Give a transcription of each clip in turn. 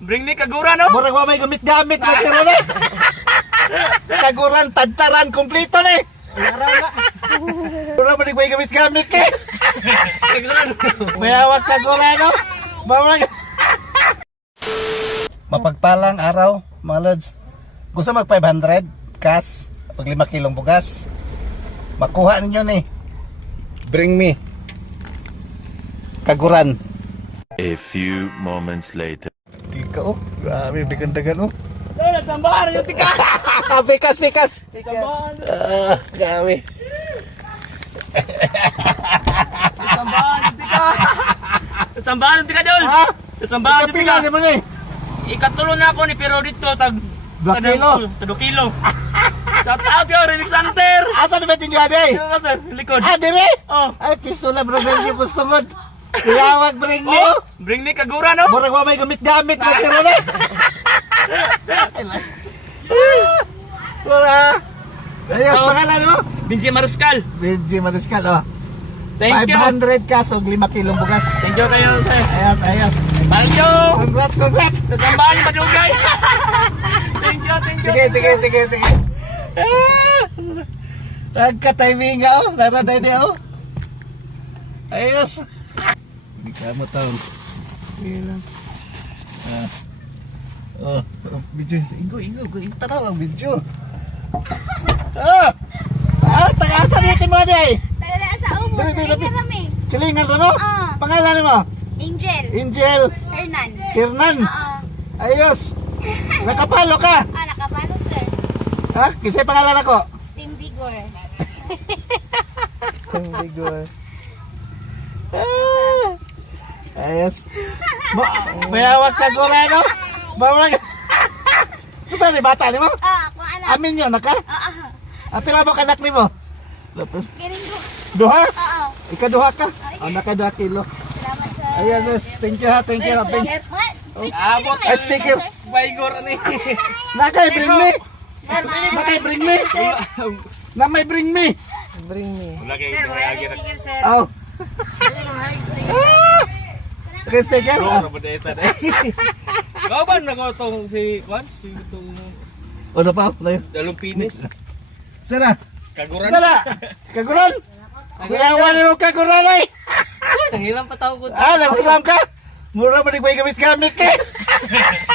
Bring me kagura, no? Murag wa may gamit-gamit mo sir ni. Kaguran tadtaran kompleto ni. Murag man may gamit-gamit ni. Kagura, no? Mayawag kagura no. Murag mapagpalang araw, mga lods. Gusto mag 500 cash pag 5 kilong bugas. Makuha ninyo ni. Bring me kaguran. A few moments later. Tika oh, grabe dagan-dagan oh. Sambahan yung tika! Pikas. Sambahan! Grabe. Sambahan yung tika! Sambahan yung tika doon! Ha? Sambahan yung tika! Kapila naman eh. Ikatulo na ako ni pero dito tag 2 kilo. 2 kilo. Shout out yo, Remix Hunter! Asa na ba tinyo aday? Ano sir? Likod. Ah, dire? Oh. Ay, pistola bro, yung gusto mo. Tiyawag bring me. Oh, bring me kagura, no? Murag wa may gamit-gamit mo sir ni. Wala. Ayos, Oh. pangalan mo? Binji Maruskal. Benji Mariscal, oh. Thank you. 500 ka, so 5 kilong bugas. Thank you kayo, sir. Ayos. Balyo! Congrats. Sambahan yung madugay. Thank you. Sige. Nagka-timing nga, oh. Naraday niya, oh. Ayos. Hindi ka mo taon. Sige lang. Video. Igo. Tanaw ang video. Tagasan natin mo day. Taga sa ubo, Dali, sa lapit. kami. Silingan mo? Ah. Pangalan mo? Angel. Hernan. Kirnan. Oo. Ayos. Nakapalo ka. Nakapano, sir? Ha? Kisay pangalan ako? Team Vigor. Ayos. Mayawag ka gula, no? Mamag. Ito ni bata ni mo? Ako anak. Amin yun, naka? Pila mo kanak ni mo? Galing ko. Duha? Oo. Ikaduha ka? Naka 2 kilo. Salamat, sir. Ayan, yes. Thank you ha. Thank you. What? Abot. Ay, sticker. Baigor ni. Nakay, bring me. Sir, Nakay, bring me. Na may bring me. Wala kayo Sir, wala yung sticker, sir. Oh. Wala yung sticker. Okay, sticker. Kau ba nagotong si Juan? Si itong Ano pa? Layo. dalong pinis? Sana. Kaguran? Sana. Kaguran. Kuyawan mo kaguran ay. Nangilang pataw ko. Nagulam ka. Mura ba may gamit-gamit ka?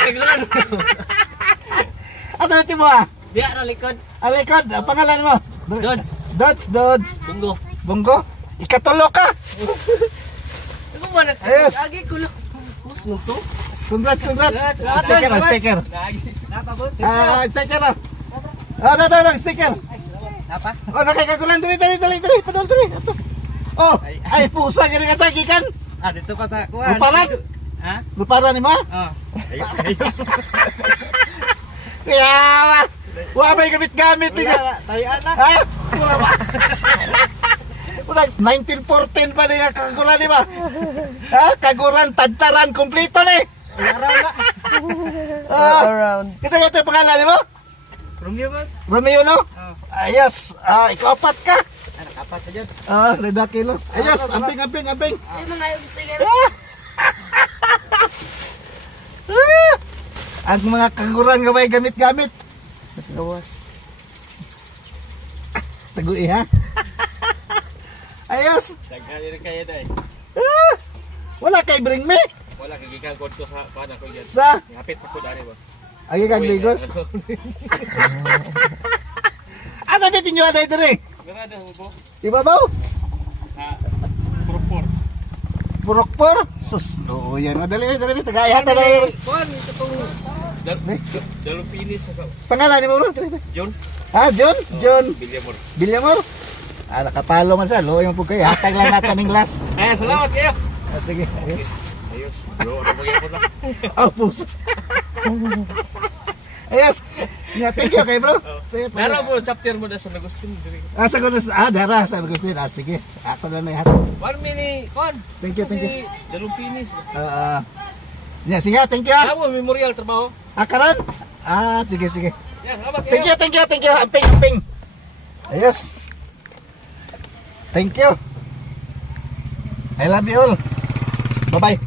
Kaguran. Asa natin mo ah? Diya na likod. Alikod, ang pangalan mo? Dodds. Dodds. Bungo. Bunggo. Ikatulo ka. Ako ba na? Ayos. Agi ko lang. Bus mo to? Congrats. Sticker. Nagi. Sticker. Napa bus? No, sticker. Napa? Nakakagulan. Dali. Padol, dali. Ito. Ay, pusa. Ganun ka sagikan. Dito ka sa kuwan. Luparan? Ha? Luparan ni mo? Ayun. Kaya, wala may gamit-gamit. Tayo anak. Ha? Wala ba? Wala, 1914 pa niya kagulan ni ba? Ha? Kagulan, tadtaran, kompleto ni. Around. Kasi ito yung pangalan ni mo? Romeo boss? Romeo, no? Ayos. Ikaw apat ka. Nakapat ka dyan. 2 kilo. Ayos, amping. Ay, mga yung sticker. Ang mga kaguran nga may gamit-gamit. Gawas. Tagui ha? Ayos. Daghali rin kayo dahil. Wala kay bring me. Wala kagikan ko to sa pana ko dyan. Sa Hapit ako dari ba? agi kag ligos. Asa bitin nyo aday dire? Garada mo po. Ibabaw? Purpur. Purokpor? Sus, no yan. Dali, tagayata na. Kuan, ito tong dalong pinis sa Pangalan ni mo ron? John. John. Bilyamor. Bilyamor? Nakapalo man siya. Lo yung pugkay. Hatag lang natin ng glass. Salamat kayo. Sige. Ayos. Ayos. Bro, ano mo yan po na? Puso. Ayos. Thank you kay bro. Dara mo, chapter mo na sa Agustin. Sa Gunas, dara, sa Agustin. Sige, ako na na ihatid. 1 minute, kuan. Thank you. Dalong pinis. Sige, thank you. Ako, memorial trabaho. Karon? Sige. Yan, salamat kayo. Thank you. Amping. Ayos. Thank you. I love you all. Bye-bye.